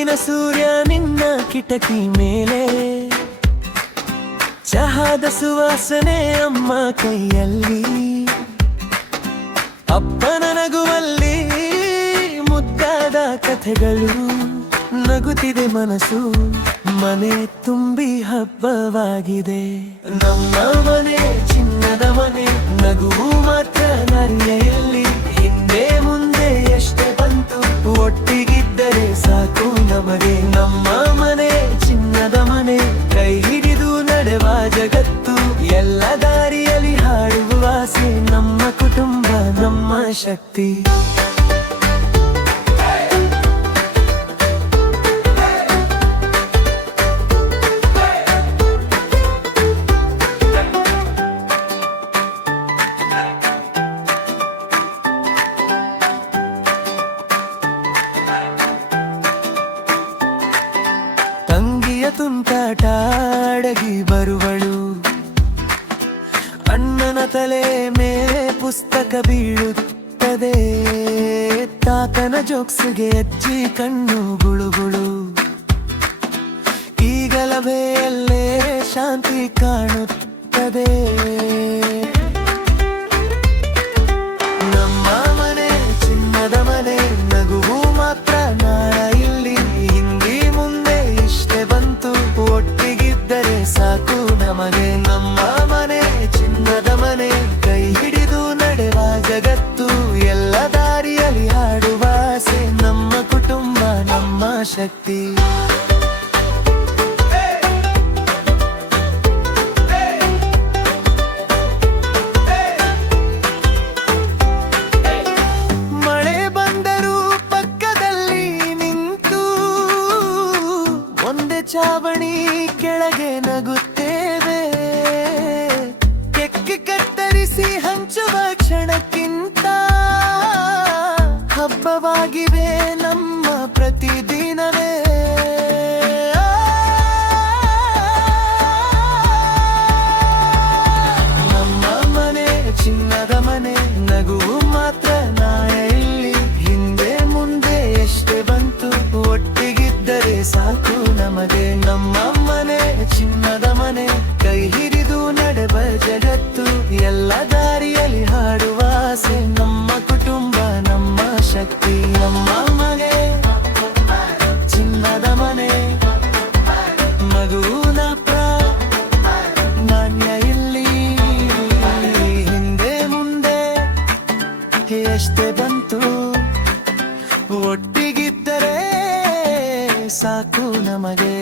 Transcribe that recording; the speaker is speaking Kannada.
ಬೆಳಗಿನ ಸೂರ್ಯ ನಿನ್ನ ಕಿಟಕಿ ಮೇಲೆ, ಚಹಾದ ಸುವಾಸನೆ ಅಮ್ಮ ಕೈಯಲ್ಲಿ, ಅಪ್ಪನ ನಗುವಲ್ಲಿ ಮುದ್ದಾದ ಕಥೆಗಳು, ನಗುತ್ತಿದೆ ಮನಸ್ಸು, ಮನೆ ತುಂಬಿ ಹಬ್ಬವಾಗಿದೆ. ನಮ್ಮ ಮನೆ ಚಿನ್ನದ ಮನೆ, ನಗುವು ಮಾತ್ರ ನರಿಯಲ್ಲಿ, ಹಿಂದೆ ಮುಂದೆ ಎಷ್ಟೇ ಬಂತು ಒಟ್ಟಿಗಿದ್ದರೆ ಸಾಕು ನಮಗೆ. ನಮ್ಮ ಮನೆ ಚಿನ್ನದ ಮನೆ, ಕೈ ಹಿಡಿದು ನಡೆವ ಜಗತ್ತು, ಎಲ್ಲ ದಾರಿಯಲ್ಲಿ ಹಾಡುವ ಆಸೆ, ನಮ್ಮ ಕುಟುಂಬ ನಮ್ಮ ಶಕ್ತಿ. ತಂಗಿಯ ತುಂಟಾಟ ಅಡಗಿ ಬರುವಳು, ಅಣ್ಣನ ತಲೆ ಮೇಲೆ ಪುಸ್ತಕ ಬೀಳುತ್ತದೆ, ತಾತನ ಜೋಕ್ಸಿಗೆ ಅಜ್ಜಿ ಕಣ್ಣು ಗುಳುಗುಳು, ಈಗಲಭೆಯಲ್ಲೇ ಶಾಂತಿ ಕಾಣುತ್ತದೆ. ನಮ್ಮ ಮನೆ ಚಿನ್ನದ ಮನೆ, ನಗುವು ಮಾತ್ರ ನಾಳ ಇಲ್ಲಿ, ಹಿಂದಿ ಮುಂದೆ ಇಷ್ಟೇ ಬಂತು ಒಟ್ಟಿಗಿದ್ದರೆ ಸಾಕು ನಮಗೆ. ನಮ್ಮ ಮನೆ ಚಿನ್ನದ ಮನೆ, ಕೈ ಹಿಡಿದು ನಡೆವ ಜಗತ್ತು, ಎಲ್ಲ ದಾರಿಯಲ್ಲಿ ಹಾಡುವ ಆಸೆ, ನಮ್ಮ ಕುಟುಂಬ ನಮ್ಮ ಶಕ್ತಿ. ಮಳೆ ಬಂದರೂ ಪಕ್ಕದಲ್ಲಿ ನಿಂತು, ಒಂದೇ ಚಾವಣಿ ಕೆಳಗೆ ನಗುತ್ತೇವೆ, ಕೆಕ್ಕೆ ಕತ್ತರಿಸಿ ಹಂಚುವ ಕ್ಷಣಕ್ಕಿಂತ ಹಬ್ಬವಾಗಿವೆ ನಮ್ಮ ಪ್ರತಿದಿನವೇ. ನಮ್ಮ ಮನೆ ಚಿನ್ನದ ಮನೆ, ನಗುವು ಮಾತ್ರ ನಾಯ ಇಲ್ಲಿ, ಹಿಂದೆ ಮುಂದೆ ಎಷ್ಟೇ ಬಂತು ಒಟ್ಟಿಗಿದ್ದರೆ ಸಾಕು ನಮಗೆ. ನಮ್ಮ ಮನೆ ಚಿನ್ನದ ಮನೆ, ಕೈ ಹಿಡಿದು ನಡೆವ ಜಗತ್ತು, ಎಲ್ಲ ದಾರಿಯಲ್ಲಿ ಹಾಡುವ ಆಸೆ, ನಮ್ಮ ಕುಟುಂಬ ನಮ್ಮ ಶಕ್ತಿ. ನಮ್ಮ ಮನೆ ಚಿನ್ನದ ಮನೆ, ಮಗುವಿನ ನಾಣ್ಯ ಇಲ್ಲಿ, ಹಿಂದೆ ಮುಂದೆ ಎಷ್ಟೇ ಬಂತು ಒಟ್ಟಿಗಿದ್ದರೆ ಸಾಕು ನಮಗೆ.